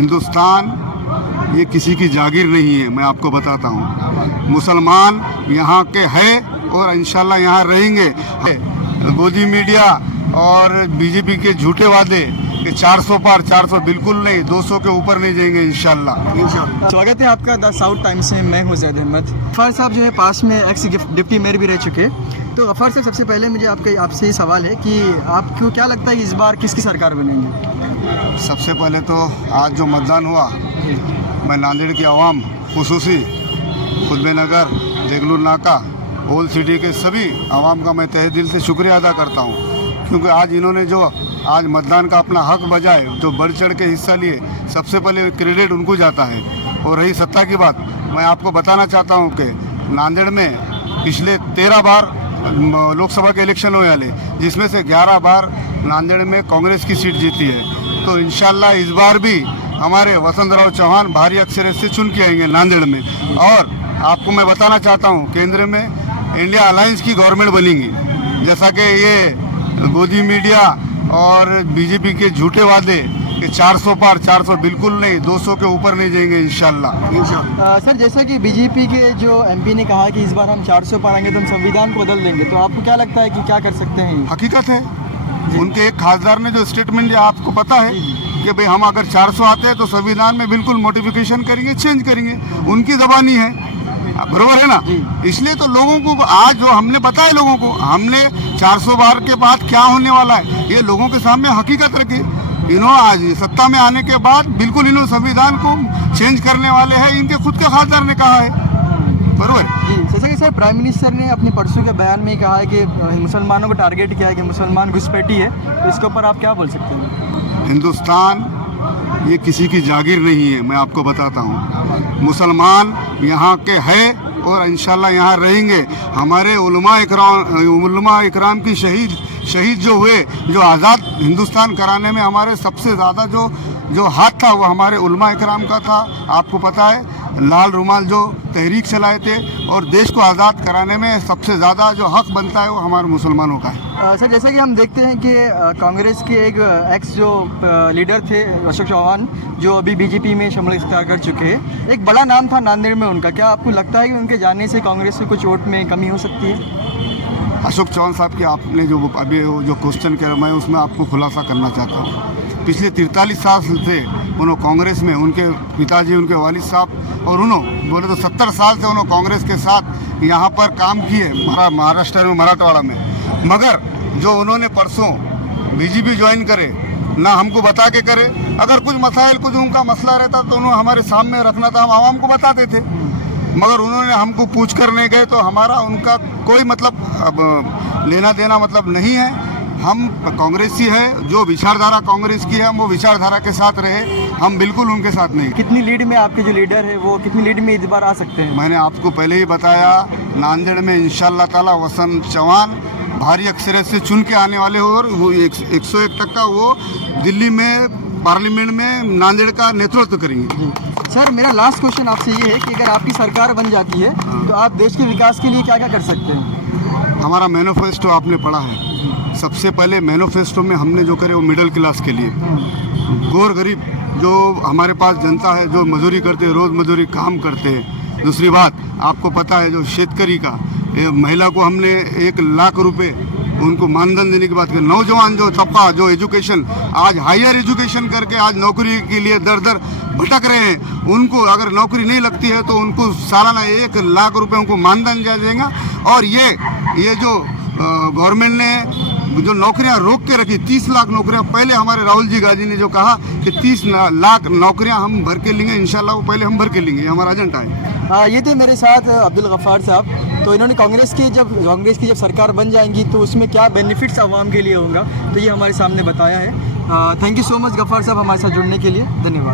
हिंदुस्तान ये किसी की जागीर नहीं है, मैं आपको बताता हूँ। मुसलमान यहाँ के हैं और इंशाल्लाह यहाँ रहेंगे। गोदी मीडिया और बीजेपी के झूठे वादे कि 400 पार 400 बिल्कुल नहीं, 200 के ऊपर नहीं जाएंगे इंशाल्लाह। स्वागत है आपका द साउथ टाइम्स में। मैं हूँ ज़ैद अहमद। गफ्फार साहब जो है पास में एक्स डिप्टी मेयर भी रह चुके हैं। तो गफ्फार साहब, सबसे पहले मुझे आपसे ये सवाल है कि आपको क्या लगता है इस बार किसकी सरकार बनेंगे? सबसे पहले तो आज जो मतदान हुआ, मैं नांदेड़ की आवाम, खुसूसी खुतबे नगर, देगलूर नाका, ओल्ड सिटी के सभी आवाम का मैं तहे दिल से शुक्रिया अदा करता हूँ, क्योंकि आज इन्होंने जो आज मतदान का अपना हक बजाए, जो बढ़ चढ़ के हिस्सा लिए, सबसे पहले क्रेडिट उनको जाता है। और रही सत्ता की बात, मैं आपको बताना चाहता हूँ कि नांदेड़ में पिछले 13 बार लोकसभा के इलेक्शन हुए वाले, जिसमें से 11 बार नांदेड़ में कांग्रेस की सीट जीती है। तो इंशाल्लाह इस बार भी हमारे वसंतराव चौहान भारी अक्षर से चुन के आएंगे नांदेड़ में। और आपको मैं बताना चाहता हूँ, केंद्र में इंडिया अलायंस की गवर्नमेंट बनेगी। जैसा कि ये गोदी मीडिया और बीजेपी के झूठे वादे कि 400 पार 400 बिल्कुल नहीं, 200 के ऊपर नहीं जाएंगे इंशाल्लाह। सर, जैसा कि बीजेपी के जो एमपी ने कहा कि इस बार हम 400 पार आएंगे तो हम संविधान को बदल देंगे, तो आपको क्या लगता है कि क्या कर सकते हैं? हकीकत है, उनके एक खासदार ने जो स्टेटमेंट दिया, आपको पता है कि भाई हम अगर 400 आते हैं तो संविधान में बिल्कुल मॉडिफिकेशन करेंगे, चेंज करेंगे। उनकी ज़बानी है, बरोबर है ना? इसलिए तो लोगों को आज जो हमने बताया, लोगों को हमने 400 बार के बाद क्या होने वाला है, ये लोगों के सामने हकीकत रखी। इन्होंने आज सत्ता में आने के बाद बिल्कुल इन्होंने संविधान को चेंज करने वाले हैं, इनके खुद के खासदार ने कहा है, बरोबर जी। जैसे कि सर, प्राइम मिनिस्टर ने अपने परसों के बयान में कहा है कि मुसलमानों को टारगेट किया है कि मुसलमान घुसपैठी है, तो इसके ऊपर आप क्या बोल सकते हैं? हिंदुस्तान ये किसी की जागीर नहीं है, मैं आपको बताता हूँ। मुसलमान यहाँ के हैं और इंशाल्लाह यहाँ रहेंगे। हमारे उलमा इकराम की शहीद जो हुए, जो आज़ाद हिंदुस्तान कराने में हमारे सबसे ज़्यादा जो हाथ था वो हमारे उलमा इकराम का था। आपको पता है, लाल रुमाल जो तहरीक चलाए थे, और देश को आज़ाद कराने में सबसे ज़्यादा जो हक बनता है वो हमारे मुसलमानों का है। सर, जैसे कि हम देखते हैं कि कांग्रेस के एक एक्स जो लीडर थे अशोक चौहान, जो अभी बीजेपी में शमूलियत इख्तियार कर चुके हैं, एक बड़ा नाम था नांदेड़ में उनका। क्या आपको लगता है कि उनके जाने से कांग्रेस से कुछ वोट में कमी हो सकती है? अशोक चौहान साहब की आपने जो अभी जो क्वेश्चन किया, मैं उसमें आपको खुलासा करना चाहता हूँ। पिछले 43 साल से उन्होंने कांग्रेस में, उनके पिताजी, उनके वालिद साहब, और उन्होंने बोले तो 70 साल से उन्होंने कांग्रेस के साथ यहाँ पर काम किए, महाराष्ट्र में, मराठवाड़ा में। मगर जो उन्होंने परसों बीजेपी ज्वाइन करे, ना हमको बता के करे। अगर कुछ मसाइल, कुछ उनका मसला रहता तो उन्होंने हमारे सामने रखना था, हम आवाम को बताते थे। मगर उन्होंने हमको पूछ कर नहीं गए, तो हमारा उनका कोई मतलब अब लेना देना मतलब नहीं है। हम कांग्रेसी है, जो विचारधारा कांग्रेस की है हम वो विचारधारा के साथ रहे, हम बिल्कुल उनके साथ नहीं। कितनी लीड में आपके जो लीडर है वो कितनी लीड में इस बार आ सकते हैं? मैंने आपको पहले ही बताया, नांदेड़ में इंशाल्लाह ताला वसंत चौहान भारी अक्षर से चुन के आने वाले हो, और वो 101% वो दिल्ली में पार्लियामेंट में नांदेड़ का नेतृत्व करेंगे। सर, मेरा लास्ट क्वेश्चन आपसे ये है कि अगर आपकी सरकार बन जाती है तो आप देश के विकास के लिए क्या क्या कर सकते हैं? हमारा मैनिफेस्टो आपने पढ़ा है। सबसे पहले मैनिफेस्टो में हमने जो करे वो मिडिल क्लास के लिए, गौर गरीब जो हमारे पास जनता है, जो मजदूरी करते हैं, रोज़ मजदूरी काम करते हैं। दूसरी बात, आपको पता है, जो शेतकरी का महिला को हमने 1 लाख रुपए उनको मानधन देने की बात करें। नौजवान जो तबका, जो एजुकेशन आज हायर एजुकेशन करके आज नौकरी के लिए दर दर भटक रहे हैं, उनको अगर नौकरी नहीं लगती है तो उनको सालाना 1 लाख रुपए उनको मानधन दिया जाएगा। और ये जो गवर्नमेंट ने जो नौकरियां रोक के रखी, 30 लाख नौकरियां, पहले हमारे राहुल जी गांधी ने जो कहा कि 30 लाख नौकरियां हम भर के लेंगे, इंशाल्लाह वो पहले हम भर के लेंगे, ये हमारा एजेंडा है। ये थे मेरे साथ अब्दुल गफ्फार साहब। तो इन्होंने कांग्रेस की जब सरकार बन जाएंगी तो उसमें क्या बेनिफिट्स आवाम के लिए होगा, तो ये हमारे सामने बताया है। Thank you so much Gaffar Sahab, हमारे साथ जुड़ने के लिए। धन्यवाद।